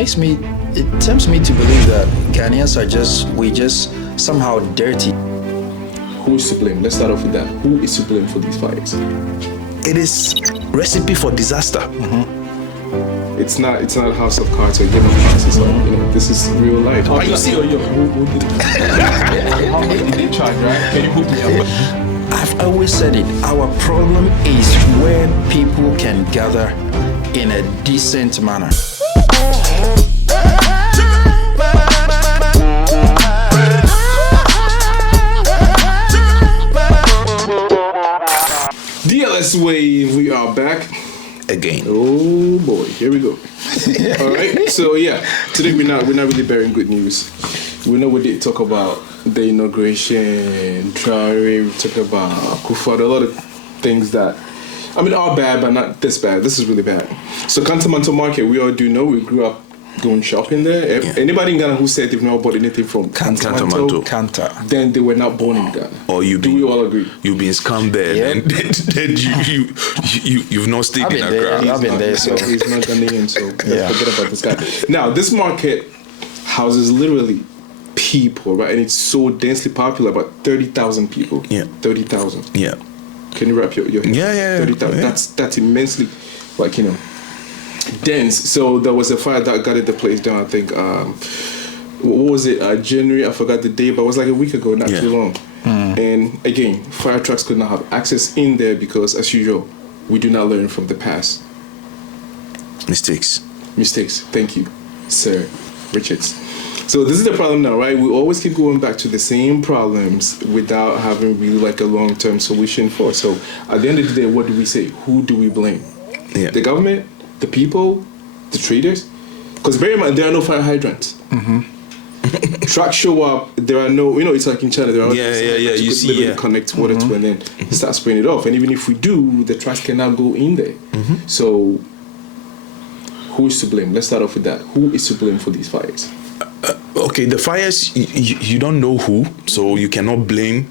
it tempts me to believe that Ghanaians we just somehow dirty. Who is to blame? Let's start off with that. Who is to blame for these fires? It is recipe for disaster. It's not a house of cards or a game of cards. It's like, this is real life. But you see, who did it? How much did they charge, right? Can you hook me up? I've always said it. Our problem is where people can gather in a decent manner. DLS Wave, we are back again. Oh boy, here we go. All right, so yeah, today we're not really bearing good news. We did talk about the inauguration, Traore, we talked about Kufad, a lot of things that are bad, but not this bad. This is really bad. So Kantamanto Market, we all do know, we grew up going shopping there. Yeah. Anybody in Ghana who said they've never bought anything from Kantamanto, then they were not born in Ghana. Or do we all agree? You've been scammed there, and then you've not stayed in Accra. I've been there, so he's not Ghanaian, so forget about this guy. Now, this market houses literally people, right? And it's so densely popular, about 30,000 people. Yeah. 30,000. Yeah. Can you wrap your head? Yeah. 30,000. Yeah. That's immensely, dense. So there was a fire that gutted the place down. I think what was it? January. I forgot the day, but it was like a week ago, not too long. And again, fire trucks could not have access in there because, as usual, we do not learn from the past. Mistakes. Thank you, Sir Richards. So this is the problem now, right? We always keep going back to the same problems without having really a long-term solution for. So at the end of the day, what do we say? Who do we blame? Yeah. The government, the people, the traders? Because bear in mind, there are no fire hydrants. Trucks show up, there are no, it's like in China, there are you see, connect water to and then start spraying it off. And even if we do, the trucks cannot go in there. So who is to blame? Let's start off with that. Who is to blame for these fires? Okay, the fires, you don't know who, so you cannot blame.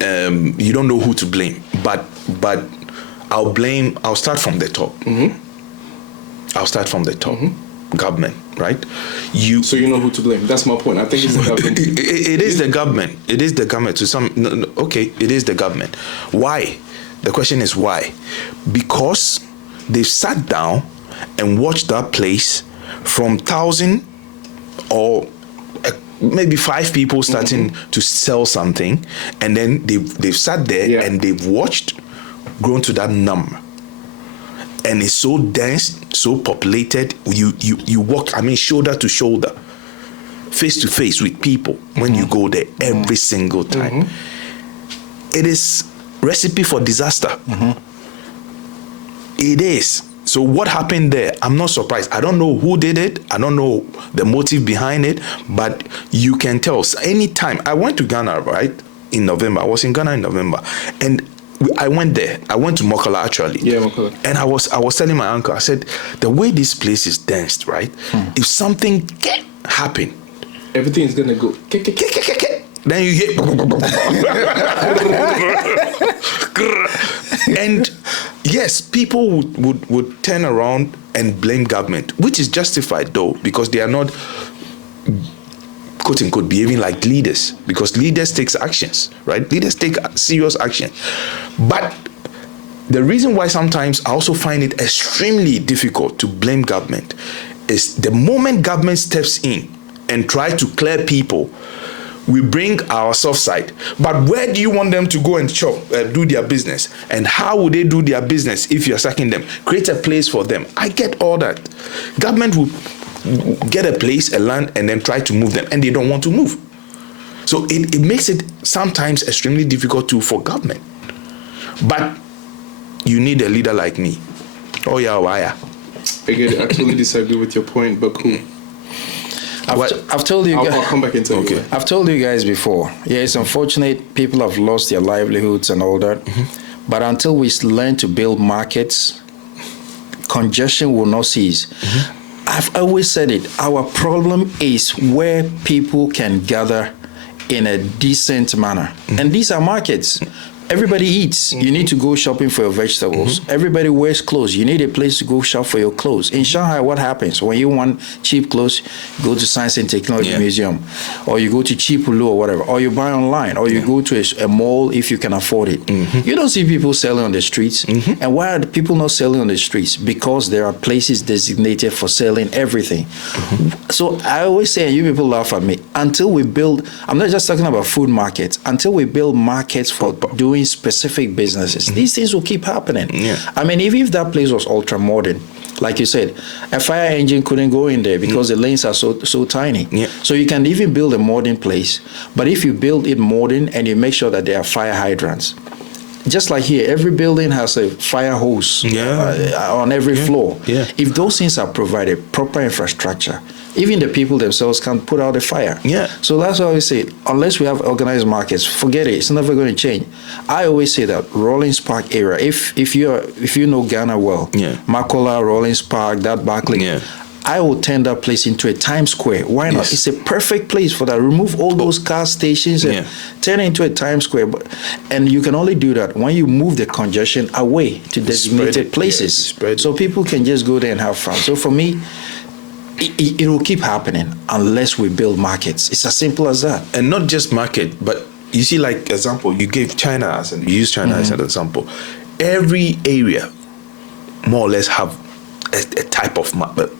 You don't know who to blame. But I'll start from the top. I'll start from the top. Government, right? So you know who to blame. That's my point. I think it's the government. It is the government. It is the government. It is the government. Why? The question is why? Because they've sat down and watched that place from 1,000 or maybe 5 people starting to sell something, and then they've sat there and they've watched grown to that number. And it's so dense, so populated. You walk, shoulder to shoulder, face to face with people when you go there every single time. It is recipe for disaster. It is. So what happened there? I'm not surprised. I don't know who did it. I don't know the motive behind it, but you can tell. Anytime I went to Ghana, right, in November. I was in Ghana in November, and I went there. I went to Mokola actually. Yeah, Mokola. And I was telling my uncle, I said, the way this place is dense, right? If something happen, everything is gonna go. Then you hear, and yes, people would turn around and blame government, which is justified though, because they are not, quote unquote, behaving like leaders, because leaders take actions, right? Leaders take serious action. But the reason why sometimes I also find it extremely difficult to blame government is the moment government steps in and try to clear people, we bring our soft side. But where do you want them to go and do their business? And how would they do their business if you're sacking them? Create a place for them. I get all that. Government will get a place, a land, and then try to move them, and they don't want to move. So it makes it sometimes extremely difficult for government. But you need a leader like me. Oh yeah, why? Again, I totally disagree with your point, but cool. I've told you guys. I'll come back and tell you. I've told you guys before. Yeah, it's unfortunate people have lost their livelihoods and all that. But until we learn to build markets, congestion will not cease. I've always said it. Our problem is where people can gather in a decent manner. And these are markets. Everybody eats. You need to go shopping for your vegetables. Everybody wears clothes. You need a place to go shop for your clothes. In Shanghai, what happens? When you want cheap clothes, you go to Science and Technology Museum, or you go to Chipulu or whatever, or you buy online, or you go to a mall if you can afford it. You don't see people selling on the streets. And why are the people not selling on the streets? Because there are places designated for selling everything. So I always say, and you people laugh at me, until we build, I'm not just talking about food markets, until we build markets for doing specific businesses, these things will keep happening. I mean, even if that place was ultra modern, like you said, a fire engine couldn't go in there because the lanes are so tiny. So you can even build a modern place, but if you build it modern and you make sure that there are fire hydrants, just like here, every building has a fire hose on every floor. If those things are provided, proper infrastructure, even the people themselves can put out a fire. So that's why I always say, unless we have organized markets, forget it. It's never going to change. I always say that Rawlings Park area, if you know Ghana well, Makola, Rawlings Park, that Barclay, I will turn that place into a Times Square. Why not? It's a perfect place for that. Remove all those car stations and turn it into a Times Square. And you can only do that when you move the congestion away to designated places. So people can just go there and have fun. So for me, it will keep happening unless we build markets. It's as simple as that. And not just market, but you see, like example, you gave China as an as an example. Every area more or less have a type of market.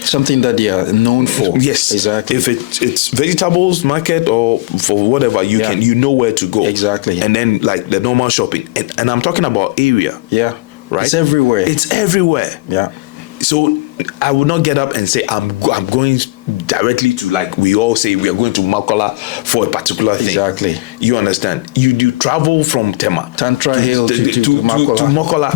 Something that they are known for. Yes, exactly. If it's vegetables market or for whatever, you know where to go. Exactly. And then like the normal shopping. And I'm talking about area. Right? It's everywhere. It's everywhere. So I would not get up and say I'm going directly to, like we all say, we are going to Makola for a particular thing. Exactly. You understand? You travel from Tantra Hill to Makola.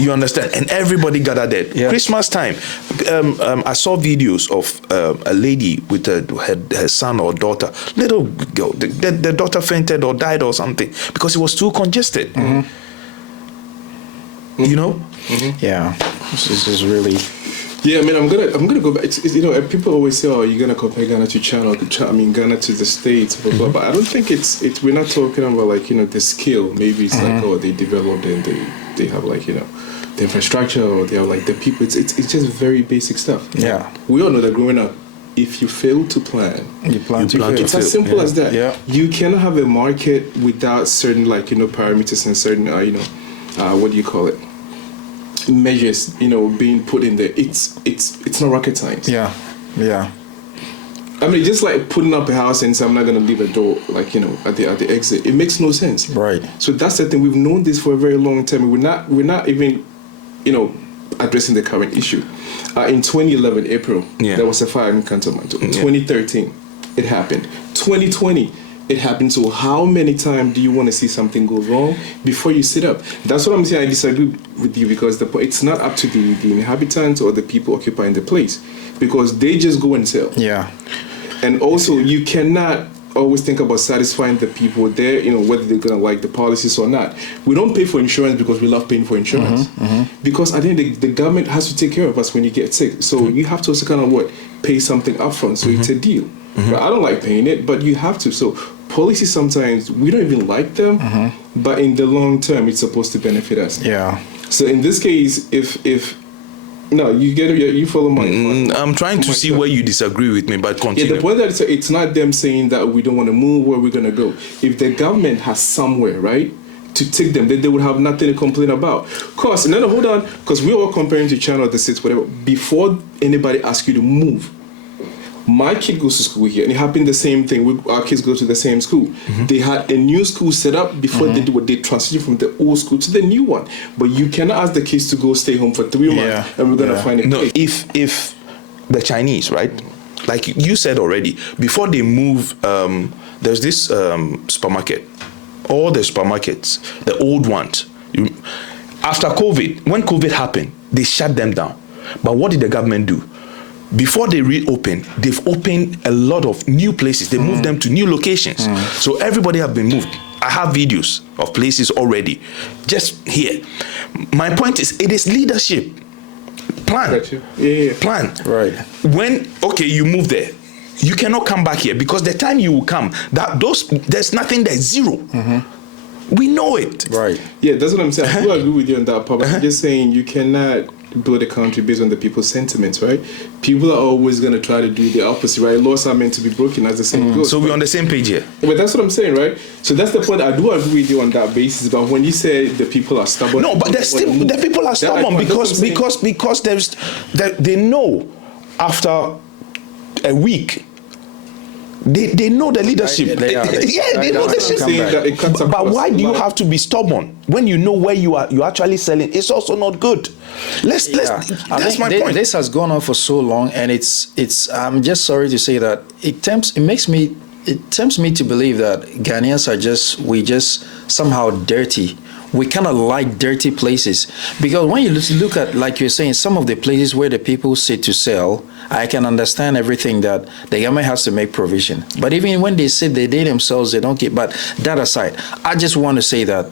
You understand? And everybody gathered there. Christmas time. I saw videos of a lady with her son or daughter, little girl. The daughter fainted or died or something because it was too congested. You know? This is really. I mean, I'm gonna go back. It's, you know, people always say, "Oh, you're gonna compare Ghana to China." I mean, Ghana to the States, blah blah. But I don't think it's. We're not talking about like, you know, the skill. Maybe it's like, oh, they developed and they have like, you know, the infrastructure, or they have like the people. It's just very basic stuff. We all know that growing up, if you fail to plan, you plan to fail. It's as simple as that. You cannot have a market without certain, like, you know, parameters and certain what do you call it, measures, you know, being put in there. It's not rocket science. I mean, just like putting up a house and saying, I'm not going to leave a door, like, you know, at the exit. It makes no sense. Right. So that's the thing. We've known this for a very long time. We're not even, you know, addressing the current issue. In 2011, April, there was a fire in Kantamanto. 2013, it happened. 2020, it happened. So how many times do you want to see something go wrong before you sit up? That's what I'm saying. I disagree with you, because it's not up to the inhabitants or the people occupying the place, because they just go and sell. And also, you cannot always think about satisfying the people there, you know, whether they're going to like the policies or not. We don't pay for insurance because we love paying for insurance. Because I think the government has to take care of us when you get sick. So you have to also kind of pay something upfront. So it's a deal. But I don't like paying it, but you have to. So policies, sometimes we don't even like them, but in the long term, it's supposed to benefit us. So in this case, if no, you follow my. I'm trying to see where you disagree with me, but continue. The point that it's not them saying that we don't want to move, where we're going to go. If the government has somewhere, right, to take them, then they would have nothing to complain about. Cause, no, hold on, because we're all comparing to China or the States, whatever. Before anybody asks you to move, my kid goes to school here, and it happened the same thing. Our kids go to the same school. They had a new school set up before they transitioned from the old school to the new one. But you cannot ask the kids to go stay home for 3 months, and we're gonna find it. No, if the Chinese, right, like you said already, before they move, there's this supermarket, all the supermarkets, the old ones. After COVID, when COVID happened, they shut them down. But what did the government do? Before they reopen, they've opened a lot of new places. They moved them to new locations. So everybody have been moved. I have videos of places already. Just here. My point is, it is leadership. Plan. Plan. Right. When, you move there, you cannot come back here, because the time you will come, there's nothing there, zero. We know it. Right. Yeah, that's what I'm saying. I do agree with you on that part. But I'm just saying you cannot build a country based on the people's sentiments, right? People are always going to try to do the opposite, right? Laws are meant to be broken, as the saying goes. So we're on the same page here. But that's what I'm saying, right? So that's the point. I do agree with you on that basis. But when you say the people are stubborn, No, but the people are stubborn because they know after a week. They know the leadership. They know the system. But why do you have to be stubborn when you know where you're actually selling? It's also not good. That's my point. This has gone on for so long, and it's. I'm just sorry to say that it tempts me to believe that Ghanaians are we just somehow dirty. We kind of like dirty places, because when you look at, like you're saying, some of the places where the people sit to sell, I can understand everything that the government has to make provision. But even when they sit, they themselves, they don't keep. But that aside, I just want to say that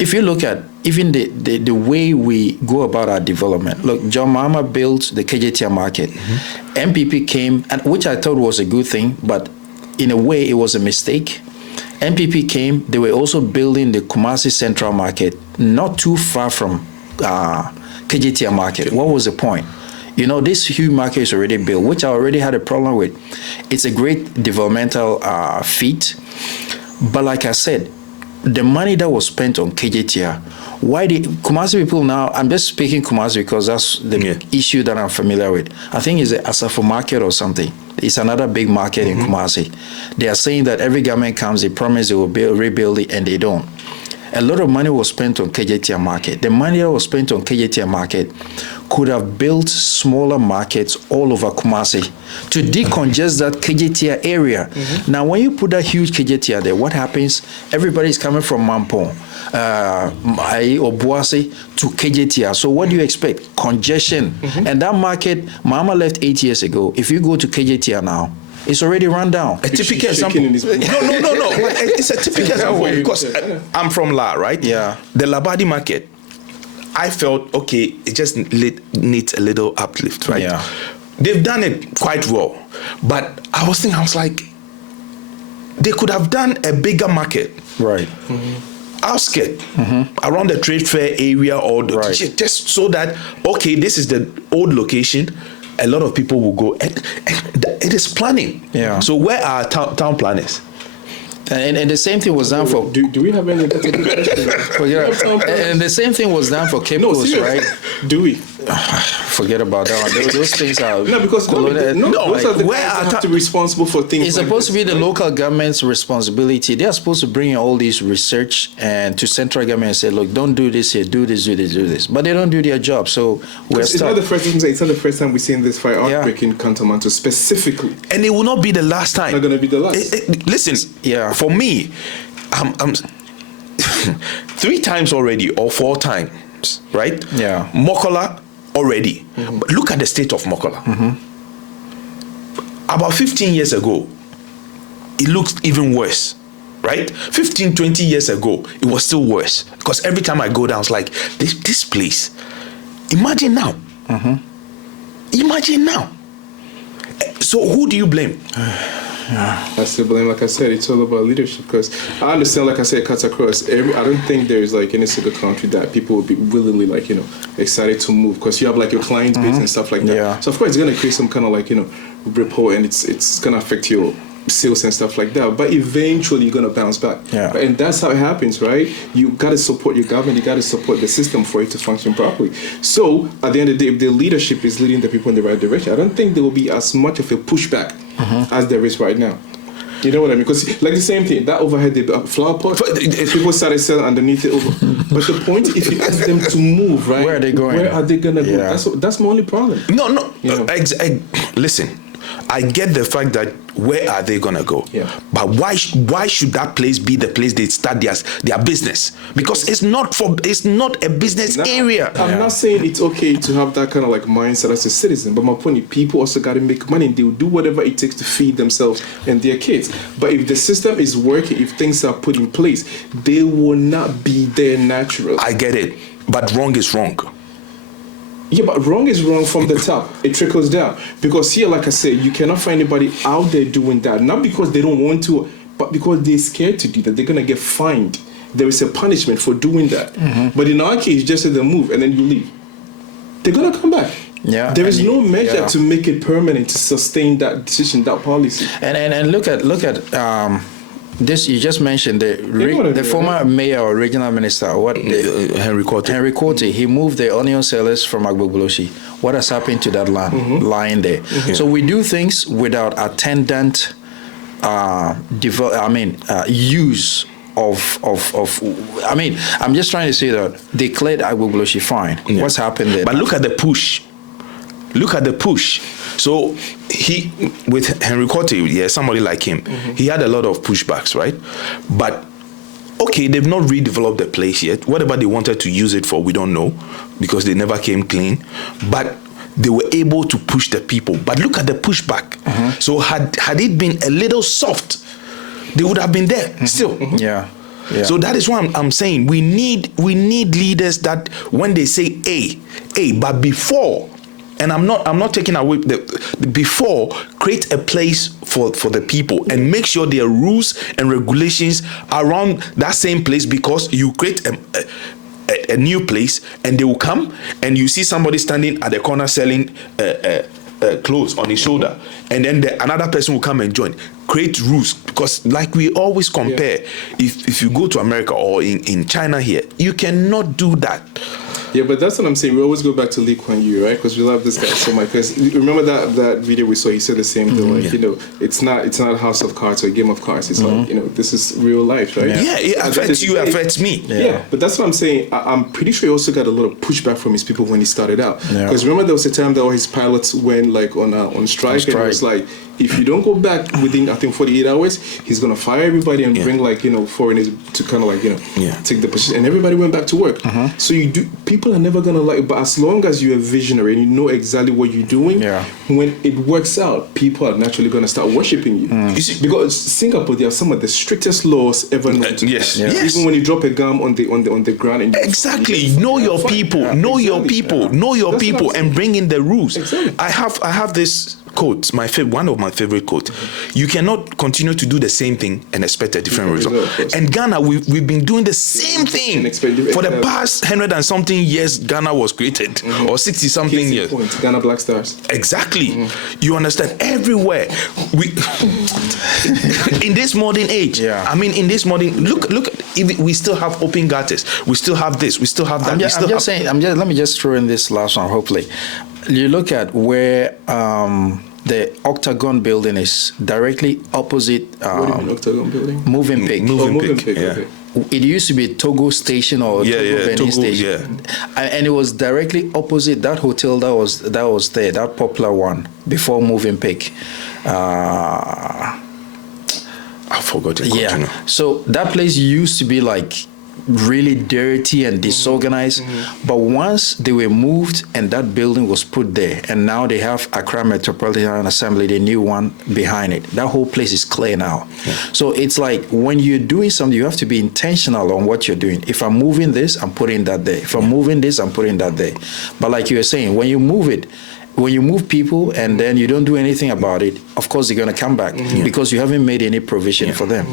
if you look at even the way we go about our development, look, John Mahama built the KJTR market. MPP came, and which I thought was a good thing, but in a way it was a mistake. MPP came, they were also building the Kumasi Central Market, not too far from KJTR Market. What was the point? You know, this huge market is already built, which I already had a problem with. It's a great developmental feat. But like I said, the money that was spent on KJTR, why did Kumasi people now, I'm just speaking Kumasi because that's the issue that I'm familiar with. I think it's the Asafo market or something. It's another big market in Kumasi. They are saying that every government comes, they promise they will rebuild it, and they don't. A lot of money was spent on KJTR market. The money that was spent on KJTR market could have built smaller markets all over Kumasi to decongest that KJTR area. Now, when you put that huge KJTR there, what happens? Everybody's coming from Mampong, Obuasi to KJTR. So what do you expect? Congestion. And that market, Mama left 8 years ago. If you go to KJTR now, it's already run down. A typical example. No. It's a typical example because I'm from La, right? Yeah. The Labadi market, I felt, okay, it just needs a little uplift, right? Yeah. They've done it quite well. But I was like, they could have done a bigger market. Right. Outskirt, around the trade fair area, or just so that, okay, this is the old location. A lot of people will go, and it is planning. Yeah. So where are town planners? And the same thing was done for. Do we have any? That's a good question. And the same thing was done for Cape Coast, right? Do we? Forget about that one. Those things are because those are the guys that have to be responsible for things. It's supposed to be the local government's responsibility. They are supposed to bring in all these research and to central government and say, look, don't do this here, do this, do this, do this. But they don't do their job, so we're stuck. It's not the first time we've seen this fire outbreak in Kantamanto specifically, and it will not be the last time. Not going to be the last. Listen, for me, I'm 3 times already or 4 times, right? Yeah. Mokola already. But look at the state of Mokola. About 15 years ago, it looks even worse, right? 15, 20 years ago, it was still worse. Because every time I go down, it's like, this place. Imagine now. Imagine now. So who do you blame? I still blame, like I said, it's all about leadership, because I understand, like I said, it cuts across I don't think there's like any single country that people would be willingly excited to move, because you have like your client base and stuff like that. Yeah. So of course it's going to create some kind of rapport, and it's going to affect your sales and stuff like that, but eventually you're going to bounce back. Yeah. And that's how it happens, right? You got to support your government, you got to support the system for it to function properly. So at the end of the day, if the leadership is leading the people in the right direction, I don't think there will be as much of a pushback as there is right now. You know what I mean? Because like the same thing, that overhead, the flower pot, people started selling underneath it over. But the point, if you ask them to move, right? Where are they going? Where are they going to go? Yeah. That's my only problem. No. You know? Listen, I get the fact that where are they gonna go? Yeah. But why should that place be the place they start their business? Because it's not a business area. I'm not saying it's okay to have that kind of mindset as a citizen, but my point is people also got to make money, and they will do whatever it takes to feed themselves and their kids. But if the system is working, if things are put in place, they will not be there naturally. I get it, but wrong is wrong. Yeah, but wrong is wrong from the top. It trickles down. Because here, like I said, you cannot find anybody out there doing that. Not because they don't want to, but because they're scared to do that. They're going to get fined. there is a punishment for doing that. But in our case, just say they move and then you leave. They're gonna come back. Yeah, there is no measure yeah. to make it permanent, to sustain that decision, that policy. And look at this. You just mentioned the former mayor or regional minister. Henry Quartey. Henry Quartey. He moved the onion sellers from Agbogbolosi. What has happened to that land lying there? So we do things without attendant use of I'm just trying to say that they cleared Agbogbolosi fine. Yeah. What's happened there? But look at the push. Look at the push. So he, with Henry Quartey, somebody like him, he had a lot of pushbacks, right? But okay, they've not redeveloped the place yet. Whatever they wanted to use it for, we don't know, because they never came clean. But they were able to push the people. But look at the pushback. So had it been a little soft, they would have been there still. Yeah. So that is why I'm saying we need leaders that when they say A, but before, and I'm not taking away before, create a place for the people and make sure there are rules and regulations around that same place, because you create a new place and they will come and you see somebody standing at the corner selling clothes on his shoulder, and then another person will come and join. Create rules, because like we always compare, if you go to America or in China here, you cannot do that. Yeah, but that's what I'm saying. We always go back to Lee Kuan Yew, right? Because we love this guy so much. Because remember that video we saw? He said the same thing. Like, it's not a house of cards or a game of cards. It's like, this is real life, right? Yeah, it affects you, affects me. Yeah, but that's what I'm saying. I'm pretty sure he also got a lot of pushback from his people when he started out. Because remember there was a time that all his pilots went like on strike, and it was like, if you don't go back within, I think, 48 hours, he's going to fire everybody and bring foreigners to kind of take the position. And everybody went back to work. So people are never going to but as long as you're a visionary and you know exactly what you're doing, when it works out, people are naturally going to start worshiping you. You see, because Singapore, they have some of the strictest laws ever known. Yes. Even when you drop a gum on the ground. And know your people, know your people, and bring in the rules. Exactly. I have this quote, one of my favorite quotes. You cannot continue to do the same thing and expect a different result. And Ghana, we've been doing the same thing for the past 100 and something years. Ghana was created, or 60 something years. Ghana Black Stars. Exactly. You understand? Everywhere in this modern age. In this modern look. We still have open gutters. We still have this. We still have that. Let me just throw in this last one. Hopefully, you look at where the Octagon building is directly opposite. What do you mean, Octagon building? Moving Pig. Moving Pig. Okay. It used to be Togo Station or Togo Benin Station, and it was directly opposite that hotel that was there, that popular one before Moving Pig. I forgot it. So that place used to be like really dirty and disorganized, but once they were moved and that building was put there, and now they have Accra Metropolitan Assembly, the new one behind it, that whole place is clear now. So it's like when you're doing something, you have to be intentional on what you're doing. If I'm moving this, I'm putting that there. If I'm moving this, I'm putting that there. But like you were saying, when you move people and then you don't do anything about it, of course they're going to come back because you haven't made any provision for them.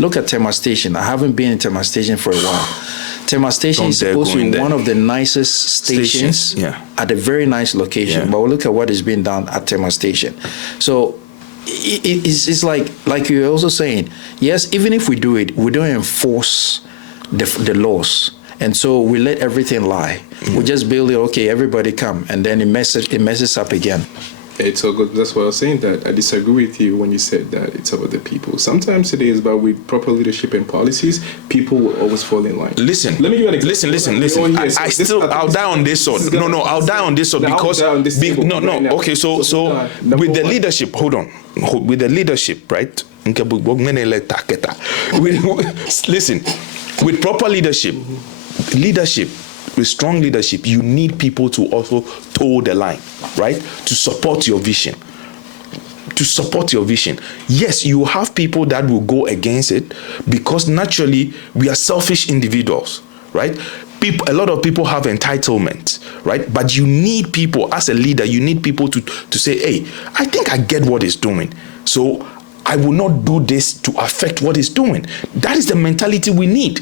Look at Tema Station. I haven't been in Tema Station for a while. Tema Station is supposed to be one of the nicest stations at a very nice location, but look at what is being done at Tema Station. So it's like you're also saying, yes, even if we do it, we don't enforce the laws. And so we let everything lie. We just build it, okay, everybody come, and then it messes up again. It's all good. That's what I was saying, that I disagree with you when you said that it's about the people. Sometimes it is, but with proper leadership and policies, people will always fall in line. Listen. Let me give you an example. Listen. I'll die on this sword. I'll die on this sword because okay. So with the leadership, hold on. With the leadership, right? Listen, with proper leadership, with strong leadership, you need people to also toe the line, right? To support your vision. Yes, you have people that will go against it because naturally we are selfish individuals, right? A lot of people have entitlement, right? But you need people, as a leader, you need people to say, hey, I think I get what it's doing. So I will not do this to affect what it's doing. That is the mentality we need.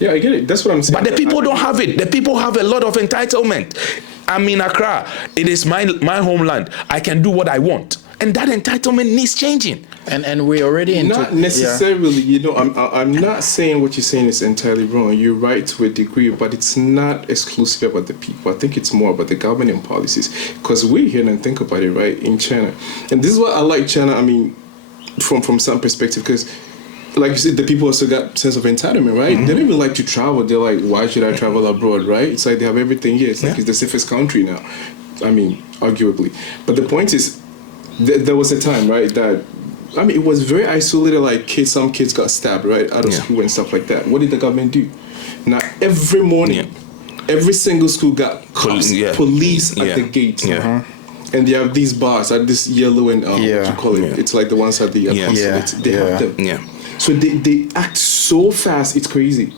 Yeah, I get it. That's what I'm saying. But the people don't have it. The people have a lot of entitlement. I'm in Accra. It is my homeland. I can do what I want. And that entitlement needs changing. And we already into not necessarily, you know, I'm not saying what you're saying is entirely wrong. You're right to a degree, but it's not exclusively about the people. I think it's more about the government and policies. Because we're here and think about it, right, in China. And this is what I like China, I mean, from some perspective, because like you said, the people also got sense of entitlement, right? They don't even like to travel. They're like, why should I travel abroad, right? It's like they have everything here. It's like it's the safest country now. I mean, arguably. But the point is, there was a time, right, that, I mean, it was very isolated, like some kids got stabbed, right, out of school and stuff like that. What did the government do? Now, every morning, every single school got cops, police at the gates. And they have these bars, this yellow and, what you call it? It's like the ones at the consulates. They have them. So they act so fast, it's crazy.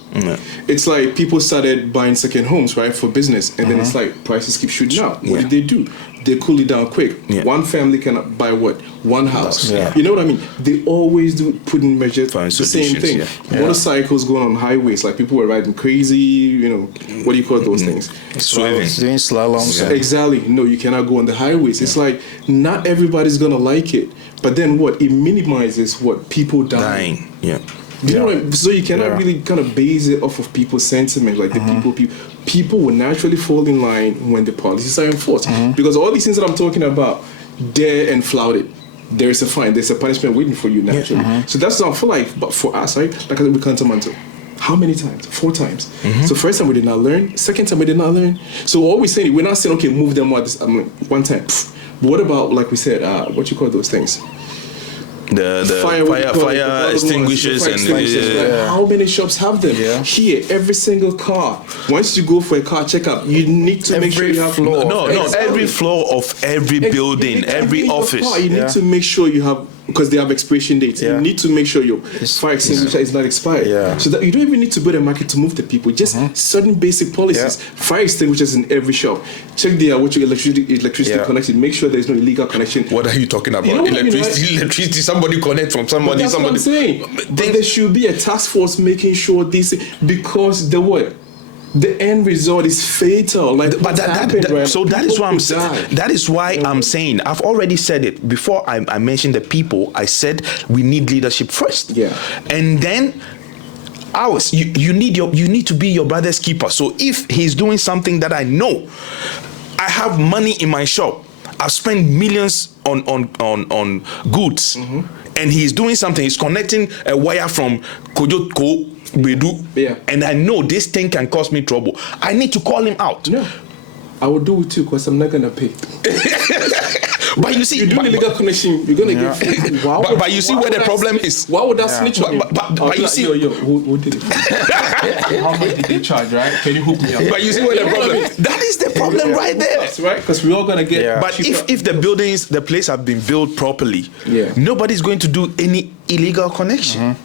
It's like people started buying second homes, right, for business. And then it's like prices keep shooting up. What did they do? They cool it down quick. One family cannot buy what? One house. You know what I mean? They always do put in measures. The same thing. Motorcycles going on highways, like people were riding crazy, you know, what do you call those things? Swimming. Doing slaloms. Exactly. No, you cannot go on the highways. It's like not everybody's gonna like it. But then what? It minimizes what? People dying. You know what I mean? So you cannot really kind of base it off of people's sentiment, like the people will naturally fall in line when the policies are enforced. Because all these things that I'm talking about, dare and flouted, there is a fine, there's a punishment waiting for you naturally. So that's what I feel like, but for us, right? Like I said with Kantamanto, how many times? 4 times. So first time we did not learn, second time we did not learn. So all we're saying, we're not saying, okay, move them one time. But what about, like we said, what you call those things? The fire extinguishers and how many shops have them? Here, every single car. Once you go for a car checkup, you need to make sure you have every floor of every building, every office. Car, you need to make sure you have, because they have expiration dates. You need to make sure your fire extinguisher is not expired. So that you don't even need to build a market to move the people. Just certain basic policies. Fire extinguishers in every shop. Check what your electricity connection. Make sure there is no illegal connection. What are you talking about? You know electricity. Somebody connect from somebody. That's what I'm saying. But there should be a task force making sure this, because the end result is fatal. Like, that is why I'm saying. That is why I'm saying. I've already said it before. I mentioned the people. I said we need leadership first. And then ours. You need to be your brother's keeper. So if he's doing something that I know, I have money in my shop. I've spent millions on goods, and he's doing something. He's connecting a wire from Kojoko Bedu, and I know this thing can cause me trouble. I need to call him out. I will do it too, because I'm not gonna pay. But you see, you do illegal connection, you're gonna get. But you see where the problem is. Why would that snitch on me? But you see, who did it? How much did they charge? Right? Can you hook me up? But you see where the problem is. That is the problem right there. That's right, because we're all gonna get. But if the place have been built properly, nobody's going to do any illegal connection.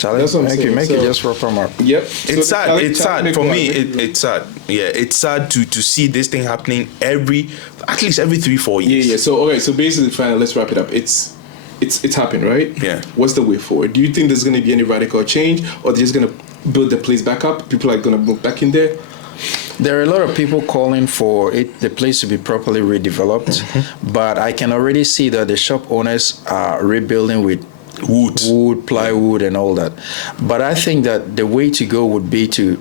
That's what I'm saying. Make it just for promo. It's sad. It's sad for me. It's sad. It's sad to see this thing happening at least every 3-4 years. So basically, finally, let's wrap it up. It's happened, right? What's the way forward? Do you think there's going to be any radical change, or they're just going to build the place back up? People are going to move back in there. There are a lot of people calling for the place to be properly redeveloped, but I can already see that the shop owners are rebuilding with wood, plywood, and all that. But I think that the way to go would be to,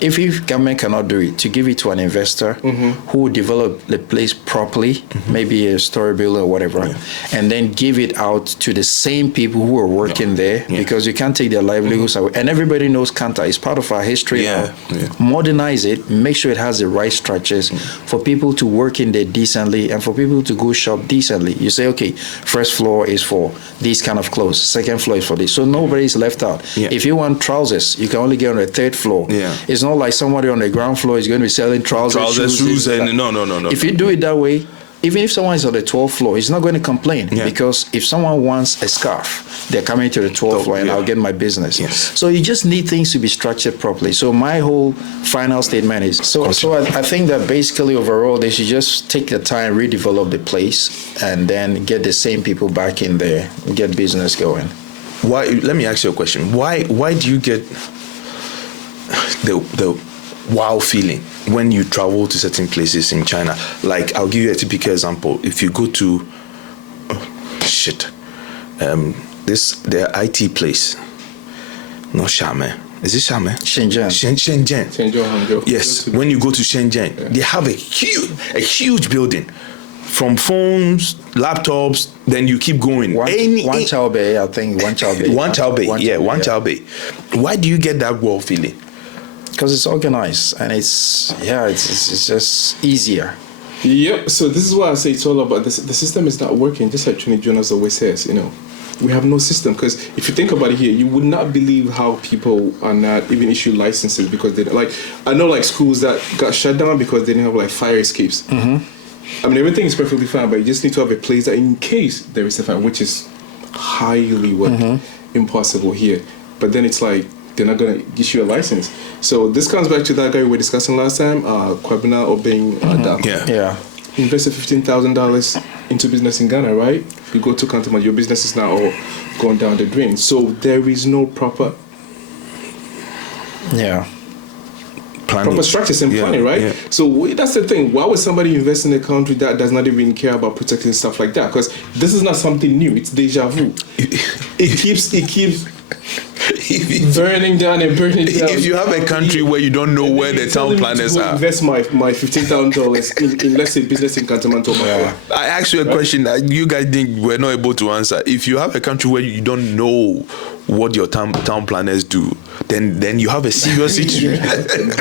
if government cannot do it, to give it to an investor who will develop the place properly, maybe a story building or whatever, and then give it out to the same people who are working there, because you can't take their livelihoods away. And everybody knows Kanta is part of our history now. Modernize it, make sure it has the right structures for people to work in there decently and for people to go shop decently. You say, okay, first floor is for these kind of clothes, second floor is for this. So nobody is left out. If you want trousers, you can only get on the third floor. It's not like somebody on the ground floor is going to be selling trousers, shoes, and no. If you do it that way, even if someone is on the 12th floor, he's not going to complain, because if someone wants a scarf, they're coming to the 12th floor and I'll get my business. So you just need things to be structured properly. So my whole final statement is, so I think that basically overall they should just take the time, redevelop the place, and then get the same people back in there, get business going. Why? Let me ask you a question. Why do you get the wow feeling when you travel to certain places in China. Like, I'll give you a typical example. If you go to the IT place, no Xiamen. Is it Xiamen? Shenzhen. Shenzhen. Hangzhou. Yes. When you go to Shenzhen, they have a huge building. From phones, laptops, then you keep going. Wan Chao Bei, I think. Wan Chao Bei. Wan Chao Bei. Why do you get that wow feeling? Because it's organized and it's just easier. Yep. So this is why I say it's all about this. The system is not working. Just like Trinity Jonas always says, we have no system. Because if you think about it here, you would not believe how people are not even issued licenses because they I know schools that got shut down because they didn't have fire escapes. Mm-hmm. I mean, everything is perfectly fine, but you just need to have a place that in case there is a fire, which is highly impossible here. But then it's they're not going to issue a license. So this comes back to that guy we were discussing last time, Kwabena Obeng Dako. Yeah. Invested $15,000 into business in Ghana, right? You go to Kantamanto, your business is now all going down the drain. So there is no proper structures and planning, right? Yeah. So that's the thing. Why would somebody invest in a country that does not even care about protecting stuff like that? Because this is not something new. It's deja vu. It keeps burning down and burning down. If you have a country where you don't know where the town planners are, invest my $15,000 in let's say business in Kantamanto Market. I asked you a question that you guys were not able to answer. If you have a country where you don't know what your town planners do, then you have a serious situation.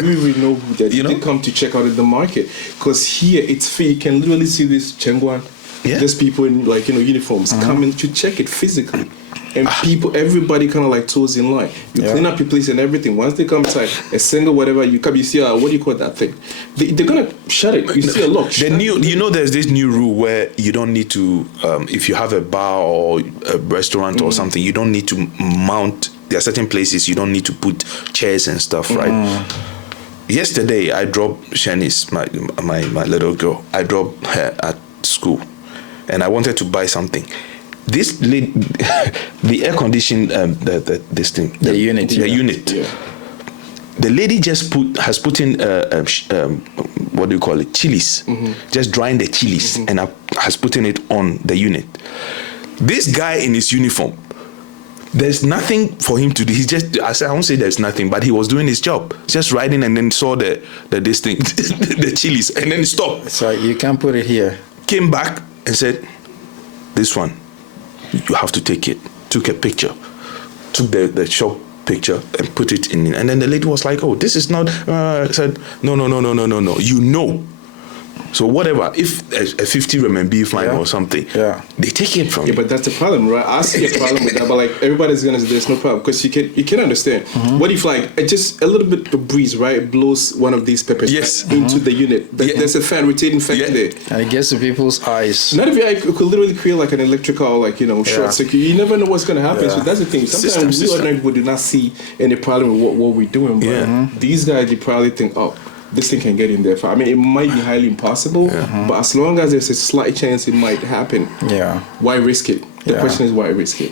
We really know that they come to check out the market, because here it's free. You can literally see this Chengguan, just people in uniforms coming to check it physically. And everybody kind of toes in line. You clean up your place and everything. Once they come inside, a single whatever, you come, you see, what do you call that thing? They're going to shut it. You see a lock. There's this new rule where you don't need to, if you have a bar or a restaurant or something, you don't need to mount. There are certain places you don't need to put chairs and stuff, right? Yesterday, I dropped Shanice, my little girl. I dropped her at school, and I wanted to buy something. This lady, the air conditioned the unit. Yeah. The lady just has put in what do you call it? Chilies. Just drying the chilies and has put in it on the unit. This guy in his uniform, there's nothing for him to do. He's just, I won't say there's nothing, but he was doing his job. Just riding and then saw the chilies and then stopped. So you can't put it here. Came back and said, "This one, you have to take it." Took a picture, took the shop picture and put it in. And then the lady was like, "Oh, this is not," I said, no. So whatever, if a 50 RMB fine or something, they take it from you. But that's the problem, right? I see a problem with that, but everybody's gonna say there's no problem, because you can understand. What if just a little bit of breeze, right, blows one of these peppers into the unit? There's a fan, rotating fan there, and it gets to people's eyes. Not if you could literally create an electrical, short circuit. You never know what's gonna happen. So that's the thing. Sometimes we ordinary people do not see any problem with what we're doing, but these guys, they probably think, oh, this thing can get in there. I mean, it might be highly impossible, but as long as there's a slight chance it might happen, why risk it? The question is, why risk it?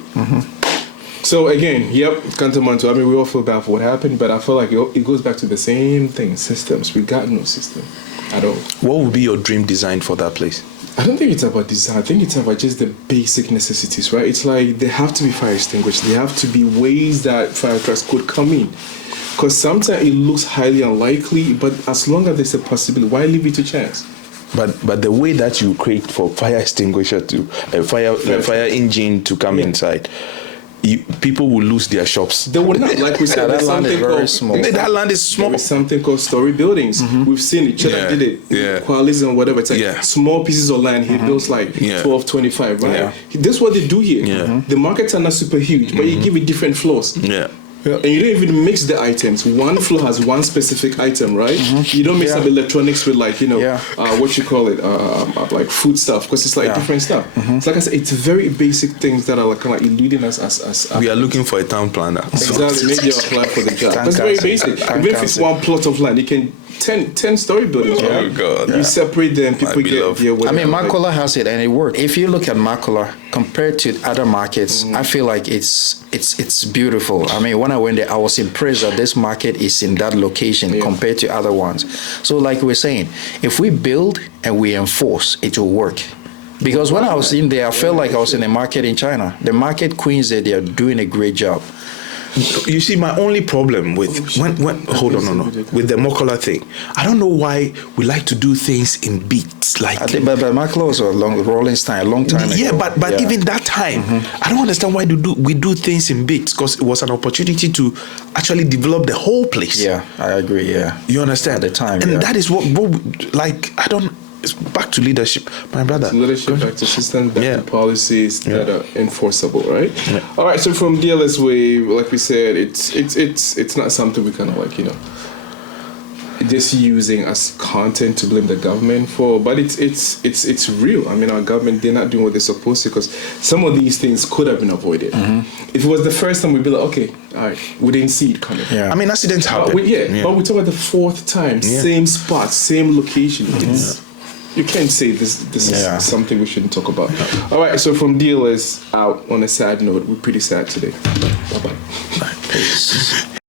So again, Kantamanto, I mean, we all feel bad for what happened, but I feel like it goes back to the same thing, systems. We got no system at all. What would be your dream design for that place? I don't think it's about design. I think it's about just the basic necessities, right? It's there have to be fire extinguishers. There have to be ways that fire trucks could come in. Because sometimes it looks highly unlikely, but as long as there's a possibility, why leave it to chance? But the way that you create for fire extinguisher to fire engine to come inside, people will lose their shops. They will not. Like we said, that land is very small. That land is small. There is something called story buildings. We've seen it. China did it. Qualis and whatever. It's small pieces of land. He builds 12, 25, right? This is what they do here. The markets are not super huge, but you give it different floors. And you don't even mix the items. One floor has one specific item, right? You don't mix up electronics with what you call it, like food stuff, because it's different stuff. It's like I said, it's very basic things that are kind of eluding us as we are looking for a town planner. Exactly, maybe you apply for the job. That's very basic. Even if it's one plot of land, you can 10-story buildings. Oh, right? God. You separate them, people get their way. I mean, Makola has it, and it worked. If you look at Makola compared to other markets, I feel like it's beautiful. I mean, when I went there, I was impressed that this market is in that location compared to other ones. So, like we're saying, if we build and we enforce, it will work. Because when I was in there, I felt like I was in a market in China. The market queens there, they are doing a great job. You see, my only problem with with the Mokola thing, I don't know why we like to do things in beats. Like, I think, but Makola was a rolling style, a long time ago. Yeah, but even that time, I don't understand why we do things in bits, because it was an opportunity to actually develop the whole place. Yeah, I agree. Yeah, you understand at the time, and that is what like I don't. It's back to leadership, my brother. It's leadership, back to systems, back to policies that are enforceable, right? Yeah. All right. So from DLS Wave, like we said, it's not something we kind of like just using as content to blame the government for, but it's real. I mean, our government, they're not doing what they're supposed to, because some of these things could have been avoided. If it was the first time, we'd be like, okay, all right, we didn't see it coming. I mean, accidents happen. But we talk about the fourth time, same spot, same location. You can't say this is something we shouldn't talk about. All right, so from DLS out on a sad note, we're pretty sad today. Bye-bye. Peace.